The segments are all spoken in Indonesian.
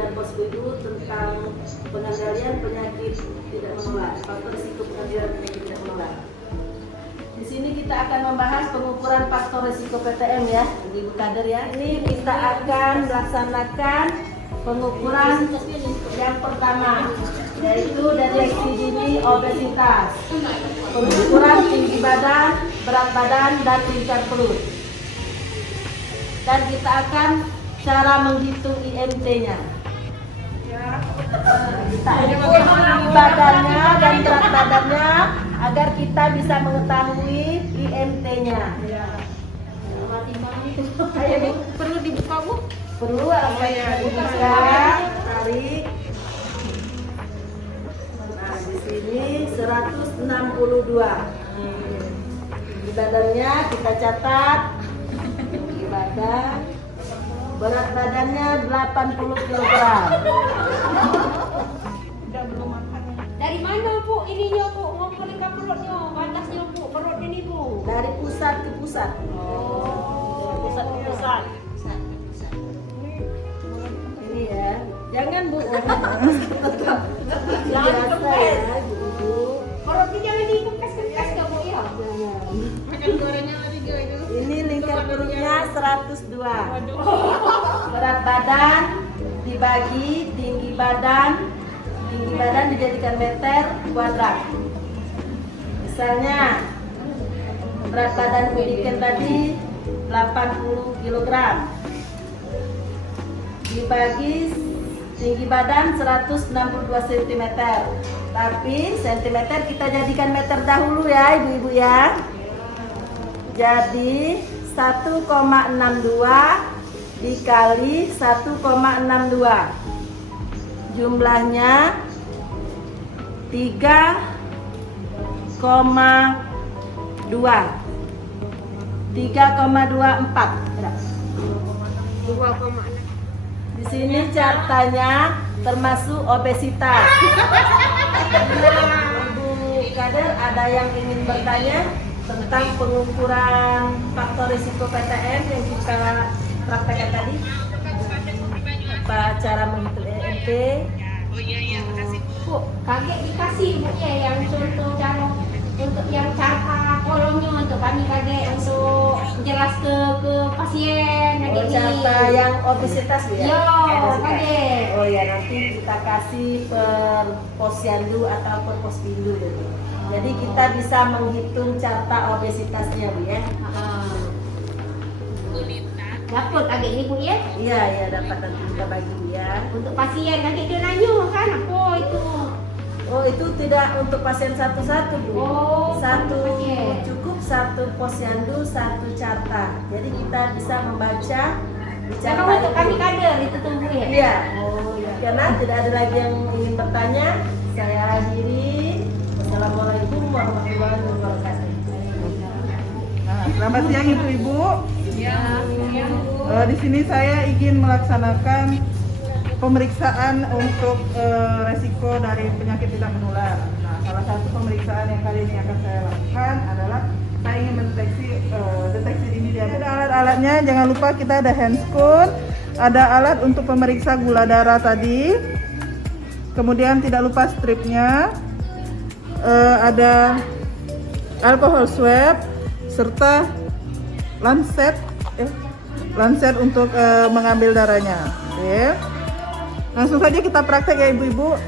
dan Posko Ibu tentang pengendalian penyakit tidak menular, faktor risiko pengendalian penyakit tidak menular. Di sini kita akan membahas pengukuran faktor risiko PTM ya, Ibu kader ya. Ini kita akan melaksanakan pengukuran yang pertama, yaitu deteksi dini obesitas, pengukuran tinggi badan, berat badan, dan tingkat perut. Dan kita akan cara menghitung IMT-nya. Kita ukur tinggi badannya dan berat badannya agar kita bisa mengetahui IMT-nya. Perlu dibuka Bu? Perlu apa ya? Dibuka, tarik. Nah, di sini 162. Tinggi badannya kita catat. Tinggi badan. Berat badannya 80 kg. Udah belum makan. Dari mana Bu ininya Bu? Ngumpulin ke perutnya, batasnya Bu, perut ini Bu. Dari pusat ke pusat. Oh, Pusat ke pusat. Ini ya. Jangan Bu. Biasa ya, Bu. perutnya jangan dikempas-kempas ke Bu ya. Jangan. Makan gorengnya lagi itu. Ini lingkar perutnya 102. Berat badan dibagi tinggi badan dijadikan meter kuadrat. Misalnya berat badan bikin tadi 80 kg dibagi tinggi badan 162 cm. Tapi sentimeter kita jadikan meter dahulu ya ibu-ibu ya. Jadi 1,62 dikali 1,62 jumlahnya 3,24. Di sini cartanya termasuk obesitas. Ibu kader ada yang ingin bertanya tentang pengukuran faktor risiko PTM yang kita praktekkan tadi? Apa cara menghitung EMT? Bu, kaget dikasih Bu ya yang contoh cara untuk yang cara kolomnya untuk kami kaget untuk jelas ke pasien Oh, carta yang obesitas ya? Yo, Obesitas. kaget. Oh ya, nanti kita kasih per posyandu atau per pospindu gitu. Jadi kita bisa menghitung carta obesitasnya Bu ya. Dapat kaget ini Bu ya. Iya, ya dapat nanti kita bagi Bu ya. Untuk pasien kaget dia nanya kan apa itu. Oh, itu tidak untuk pasien satu-satu Bu. Oh, Satu untuk pasien. cukup satu posyandu, satu carta. Jadi kita bisa membaca di carta Memang untuk itu. kami kader itu tuh Bu ya. Iya. Oh ya. Karena tidak ada lagi yang ingin bertanya, saya akhiri. Wassalamualaikum warahmatullahi wabarakatuh. Nah, selamat siang Ibu-ibu. Ya. Di sini saya ingin melaksanakan pemeriksaan untuk resiko dari penyakit tidak menular. Nah, salah satu pemeriksaan yang kali ini akan saya lakukan adalah saya ingin mendeteksi deteksi dini diabetes. Ada alat-alatnya, jangan lupa kita ada handscoon, ada alat untuk pemeriksa gula darah tadi, kemudian tidak lupa stripnya, ada alkohol swab serta lancet untuk mengambil darahnya. Oke. Langsung saja kita praktek ya ibu-ibu.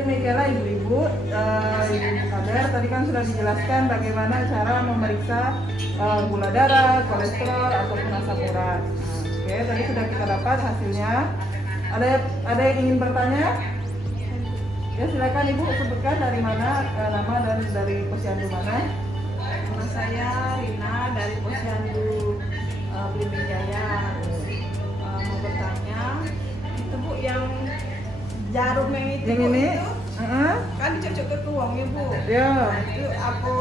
Demikianlah ibu-ibu, ibu kader tadi kan sudah dijelaskan bagaimana cara memeriksa gula darah, kolesterol ataupun asam urat. Oke, tadi sudah kita dapat hasilnya. Ada yang ingin bertanya? Ya silakan ibu sebutkan dari mana nama dan dari posyandu mana. Nama saya Rina dari Posyandu Blimbing Jaya. Mau bertanya, itu Bu yang Yang ini? Kan dicocok ke uangnya Bu. Ya. Itu apa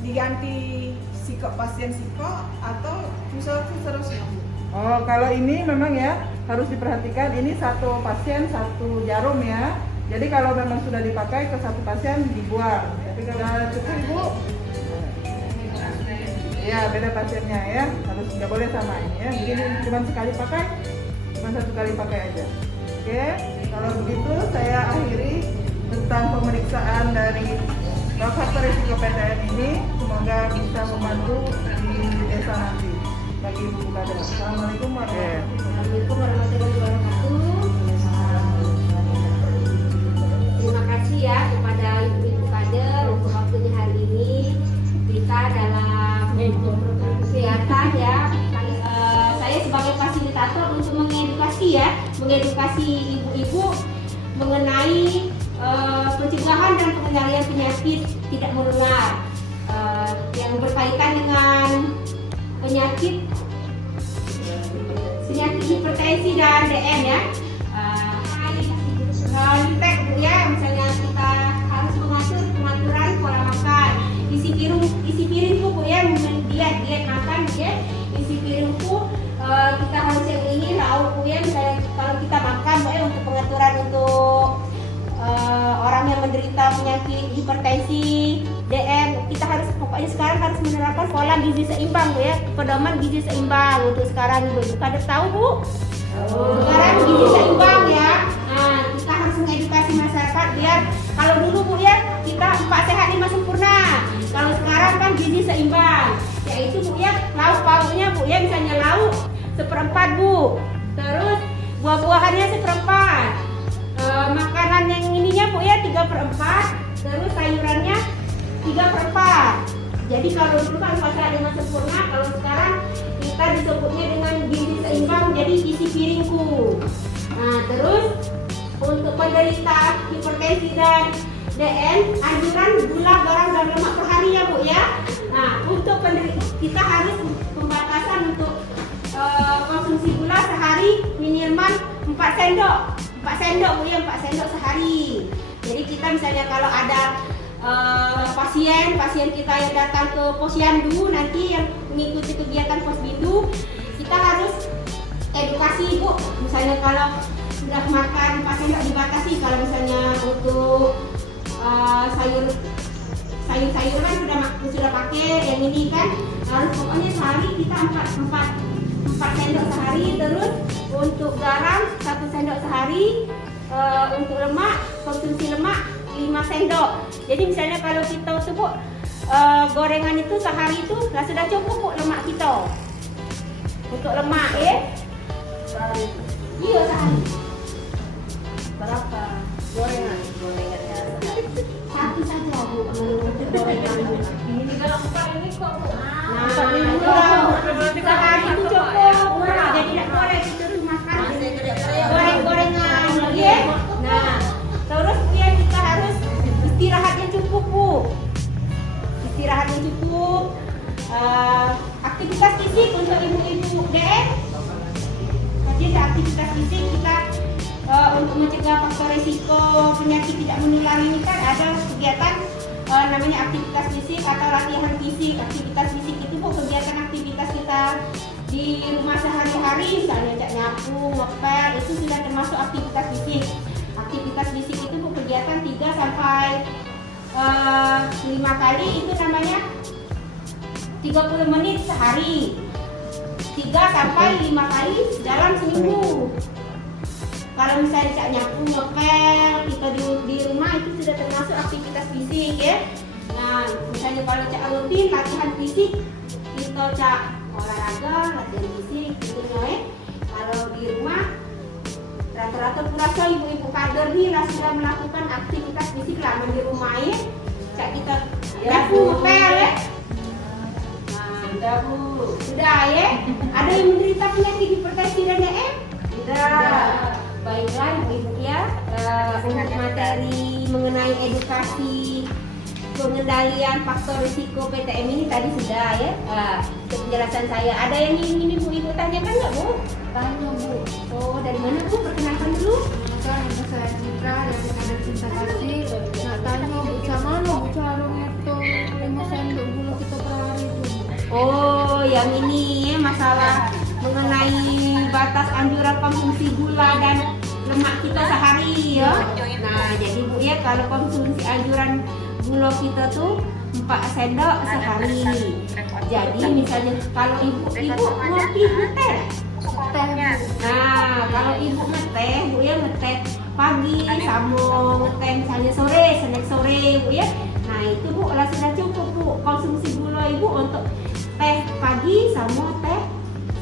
diganti sikok pasien sikok atau misal seterusnya Bu? Oh, kalau ini memang ya harus diperhatikan, ini satu pasien satu jarum ya. Jadi kalau memang sudah dipakai ke satu pasien dibuang. Tapi kalau cukup Bu, ya beda pasiennya ya, harus nggak boleh sama ini ya. Begini cuma sekali pakai, cuma satu kali pakai aja. Oke, kalau begitu saya akhiri tentang pemeriksaan dari faktor risiko PTM ini. Semoga bisa membantu di desa nanti bagi ibu kader. Assalamualaikum warahmatullahi wabarakatuh. Assalamualaikum warahmatullahi wabarakatuh. Terima kasih ya kepada ibu-ibu kader untuk waktunya hari ini. Kita dalam program kesehatan ya. Saya sebagai fasilitator untuk mengedukasi ibu-ibu mengenai pencegahan dan pengendalian penyakit tidak menular yang berkaitan dengan penyakit hipertensi dan DM ya. Tek ya, misalnya kita harus mengatur pengaturan pola makan. Isi piringku Bu ya, diet makan ya. Isi piringku kita harus yang ini lauk Bu ya, misalnya kalau kita makan Bu ya, untuk pengaturan untuk orang yang menderita penyakit hipertensi, DM, kita harus pokoknya sekarang harus menerapkan pola gizi seimbang Bu ya, pedoman gizi seimbang untuk sekarang ibu kader tahu Bu. Sekarang gizi seimbang ya. Nah, kita harus mengedukasi masyarakat biar kalau dulu Bu ya kita 4 sehat 5 sempurna. Kalau sekarang kan gizi seimbang, yaitu Bu ya lauk pauknya Bu ya, misalnya lauk 1/4 Bu, terus buah-buahannya 1/4, makanan yang ininya Bu ya 3/4, terus sayurannya 3/4. Jadi kalau dulu kan 4 sehat 5 sempurna, kalau sekarang kita disebutnya dengan gizi seimbang, jadi isi piringku. Nah, terus untuk penderita hipertensi dan DM, anjuran gula, garam, dan lemak per hari ya Bu ya. Nah, untuk penderita kita harus pembatasan untuk konsumsi gula sehari minimal 4 sendok. 4 sendok Bu ya, 4 sendok sehari. Jadi kita misalnya kalau ada pasien kita yang datang ke posyandu nanti yang mengikuti kegiatan posbindu, kita harus edukasi Bu. Misalnya kalau sudah makan 4 sendok dibatasi, kalau misalnya untuk sayur-sayuran sudah pakai yang ini kan harus pokoknya sehari kita 4 sendok sehari, terus untuk garam 1 sendok sehari, untuk lemak, konsumsi lemak 5 sendok. Jadi misalnya kalau kita tuh Bu, gorengan itu sehari itu sudah cukup Bu lemak kita. Untuk lemak ya. Sehari. Iya sehari. Berapa gorengan? Gorengannya sehari. 1 saja Bu, untuk gorengan. Ini kalau 4 ini kok Bu. Nah, sehari itu cukup. Jadi tidak goreng terus makan. Goreng-gorengan ya. Nah, terus ya kita harus istirahat yang cukup Bu. Istirahat yang cukup. Aktivitas fisik untuk ibu-ibu DM. Jadi aktivitas fisik kita untuk mencegah faktor risiko penyakit tidak menular ini kan ada kegiatan namanya aktivitas fisik atau latihan fisik. Aktivitas fisik itu Bu kegiatan aktivitas kita di rumah sehari-hari, misalnya cak nyapu, ngepel, itu sudah termasuk aktivitas fisik. Aktivitas fisik itu Bu kegiatan 3 sampai 5 kali, itu namanya 30 menit sehari. 3 sampai 5 kali dalam seminggu. Kalau misalnya cak nyapu, ngepel, kita di rumah itu sudah termasuk aktivitas fisik ya. Nah, misalnya kalau cak rutin latihan fisik, kita cak olahraga, latihan fisik gitu ya. Kalau di rumah rata-rata kurasa ibu-ibu kader nih lah sudah melakukan aktivitas fisik lama di rumah ya. Cak kita nyapu, ngepel ya. Sudah Bu. Sudah ya. Ada yang menderita penyakit hipertensi dan DM? Tidak. Baiklah ibu ya, untuk materi mengenai edukasi pengendalian faktor risiko PTM ini tadi sudah ya. Untuk penjelasan saya, ada yang ingin ibu tanyakan nggak Bu? Tanya Bu. Oh, dari mana Bu? Perkenalkan dulu. kan udah saya cinta dan ada cinta kasih. Nak tanya bu mana bu cara ngitung 5 sendok gula kita per hari bu. Oh, yang ini ya, masalah mengenai batas anjuran konsumsi gula dan lemak kita sehari ya. Nah, jadi Bu ya, kalau konsumsi anjuran gula kita tuh 4 sendok sehari. Jadi misalnya kalau ibu ngopi ngeteh. Teh bu. Nah, kalau ibu ngeteh, Bu ya ngeteh pagi sama ngeteh misalnya sore, snack sore Bu ya. Nah, itu Bu sudah cukup Bu konsumsi gula ibu untuk teh pagi sama teh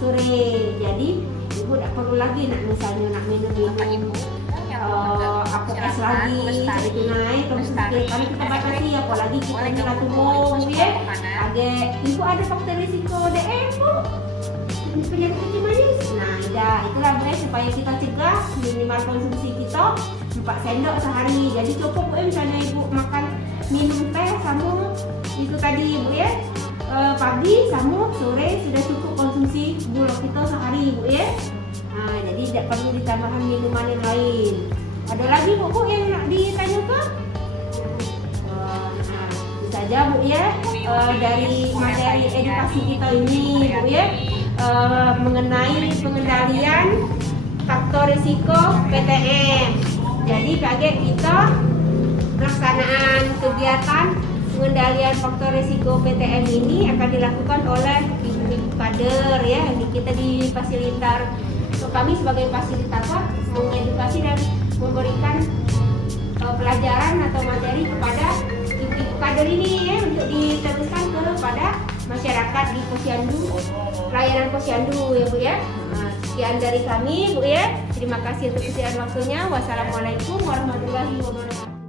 sore. Jadi ibu tidak perlu lagi misalnya nak minum apa es lagi itu naik konsumsi karena kita batasi apalagi kita nyala tubuh ya. Agak ibu ada faktor risiko DM Bu penyakit kencing manis. Nah, ya itulah Bu supaya kita cegah minimal konsumsi kita 4 sendok sehari. Jadi cukup Bu misalnya ibu makan minum teh sama itu tadi Bu ya. Pagi sama sore sudah cukup konsumsi gula kita sehari Bu ya. Nah, jadi tidak perlu ditambahkan minuman yang lain. Ada lagi Bu yang nak ditanyakan? Nah, itu saja Bu ya dari materi edukasi kita ini Bu ya mengenai pengendalian faktor risiko PTM. Jadi kaget kita pelaksanaan kegiatan pengendalian faktor risiko PTM ini akan dilakukan oleh ibu-ibu kader ya. Kita di fasilitator, kami sebagai fasilitator mengedukasi dan memberikan pelajaran atau materi kepada ibu-ibu kader ini ya untuk diteruskan kepada masyarakat di Posyandu, layanan Posyandu ya Bu ya. Nah, sekian dari kami Bu ya. Terima kasih untuk kesediaan waktunya. Wassalamualaikum warahmatullahi wabarakatuh.